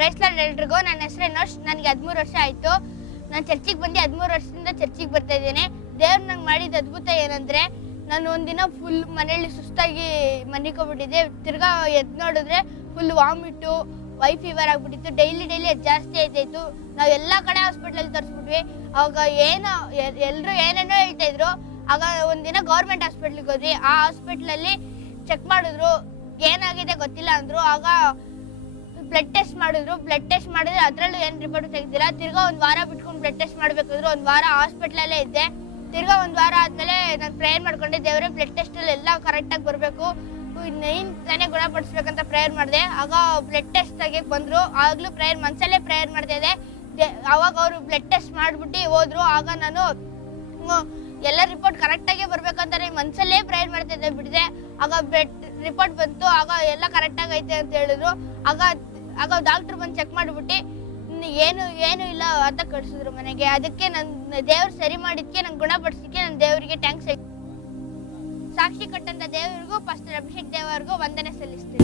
ಪ್ರೈಸ್ಲಾಡ್ ಎಲ್ರಿಗೂ ನನ್ನ ಹೆಸರು ಎನೋಶ್. ನನಗೆ ಹದಿಮೂರು ವರ್ಷ ಆಯಿತು. ನಾನು ಚರ್ಚಿಗೆ ಬಂದು ಹದಿಮೂರು ವರ್ಷದಿಂದ ಚರ್ಚಿಗೆ ಬರ್ತಾ ಇದ್ದೇನೆ. ದೇವ್ರು ನಂಗೆ ಮಾಡಿದ ಅದ್ಭುತ ಏನಂದರೆ, ನಾನು ಒಂದಿನ ಫುಲ್ ಮನೆಯಲ್ಲಿ ಸುಸ್ತಾಗಿ ಮನಿಕೋಬಿಟ್ಟಿದ್ದೆ. ತಿರ್ಗಾ ಎದ್ದು ನೋಡಿದ್ರೆ ಫುಲ್ ವಾಮಿಟ್ಟು ವೈ ಫೀವರ್ ಆಗಿಬಿಟ್ಟಿತ್ತು. ಡೈಲಿ ಡೈಲಿ ಜಾಸ್ತಿ ಆಯ್ತಾಯಿತ್ತು ನಾವು ಎಲ್ಲ ಕಡೆ ಹಾಸ್ಪಿಟ್ಲಲ್ಲಿ ತರಿಸ್ಬಿಟ್ವಿ. ಅವಾಗ ಏನೋ ಎಲ್ಲರೂ ಏನೇನೋ ಹೇಳ್ತಾಯಿದ್ರು ಆಗ ಒಂದಿನ ಗೌರ್ಮೆಂಟ್ ಹಾಸ್ಪಿಟ್ಲಿಗೆ ಹೋದ್ವಿ. ಆ ಹಾಸ್ಪಿಟ್ಲಲ್ಲಿ ಚೆಕ್ ಮಾಡಿದ್ರು. ಏನಾಗಿದೆ ಗೊತ್ತಿಲ್ಲ ಅಂದರು. ಆಗ ಬ್ಲಡ್ ಟೆಸ್ಟ್ ಮಾಡಿದ್ರು ಬ್ಲಡ್ ಟೆಸ್ಟ್ ಮಾಡಿದ್ರೆ ಅದರಲ್ಲೂ ಏನು ರಿಪೋರ್ಟ್ ತೆಗ್ದಿಲ್ಲ. ತಿರ್ಗಾ ಒಂದು ವಾರ ಬಿಟ್ಕೊಂಡು ಬ್ಲಡ್ ಟೆಸ್ಟ್ ಮಾಡಬೇಕಾದ್ರು, ಒಂದು ವಾರ ಹಾಸ್ಪಿಟ್ಲಲ್ಲೇ ಇದ್ದೆ. ತಿರ್ಗಾ ಒಂದು ವಾರ ಆದಮೇಲೆ ನಾನು ಪ್ರೇಯರ್ ಮಾಡ್ಕೊಂಡೆ, ದೇವರೇ ಬ್ಲಡ್ ಟೆಸ್ಟಲ್ಲಿ ಎಲ್ಲ ಕರೆಕ್ಟಾಗಿ ಬರಬೇಕು. ನೈನ್ ತಾನೇ ಗುಣಪಡಿಸ್ಬೇಕಂತ ಪ್ರೇಯರ್ ಮಾಡಿದೆ. ಆಗ ಬ್ಲಡ್ ಟೆಸ್ಟ್ ತೆಗಿಯಕ್ಕೆ ಬಂದರು. ಆಗಲೂ ಪ್ರೇಯರ್ ಮನಸಲ್ಲೇ ಪ್ರೇಯರ್ ಮಾಡ್ತಾ ಇದ್ದೆ ಆವಾಗ ಅವರು ಬ್ಲಡ್ ಟೆಸ್ಟ್ ಮಾಡಿಬಿಟ್ಟು ಹೋದರು. ಆಗ ನಾನು ಎಲ್ಲ ರಿಪೋರ್ಟ್ ಕರೆಕ್ಟಾಗಿ ಬರ್ಬೇಕಂತಾನೆ ಮನಸಲ್ಲೇ ಪ್ರೇಯರ್ ಮಾಡ್ತಾ ಇದ್ದೆ, ಬಿಡಿದೆ. ಆಗ ಬ್ಲಡ್ ರಿಪೋರ್ಟ್ ಬಂತು. ಆಗ ಎಲ್ಲ ಕರೆಕ್ಟಾಗಿ ಐತೆ ಅಂತ ಹೇಳಿದ್ರು. ಆಗ ಆಗ ಡಾಕ್ಟರ್ ಬಂದು ಚೆಕ್ ಮಾಡಿಬಿಟ್ಟು ಏನು ಏನು ಇಲ್ಲ ಅಂತ ಕಳಿಸಿದ್ರು ಮನೆಗೆ. ಅದಕ್ಕೆ ನನ್ನ ದೇವ್ರು ಸರಿ ಮಾಡಿದ್ಕೆ ನಂಗೆ ಗುಣಪಡಿಸಿದ್ಕೆ ನನ್ನ ದೇವರಿಗೆ ಟ್ಯಾಂಕ್ಸ್ ಸಾಕ್ಷಿ ಕಟ್ಟಂತ ದೇವರಿಗೂ ಫಸ್ಟ್ ಅಭಿಷೇಕ್ ದೇವರಿಗೂ ವಂದನೆ ಸಲ್ಲಿಸ್ತೀನಿ.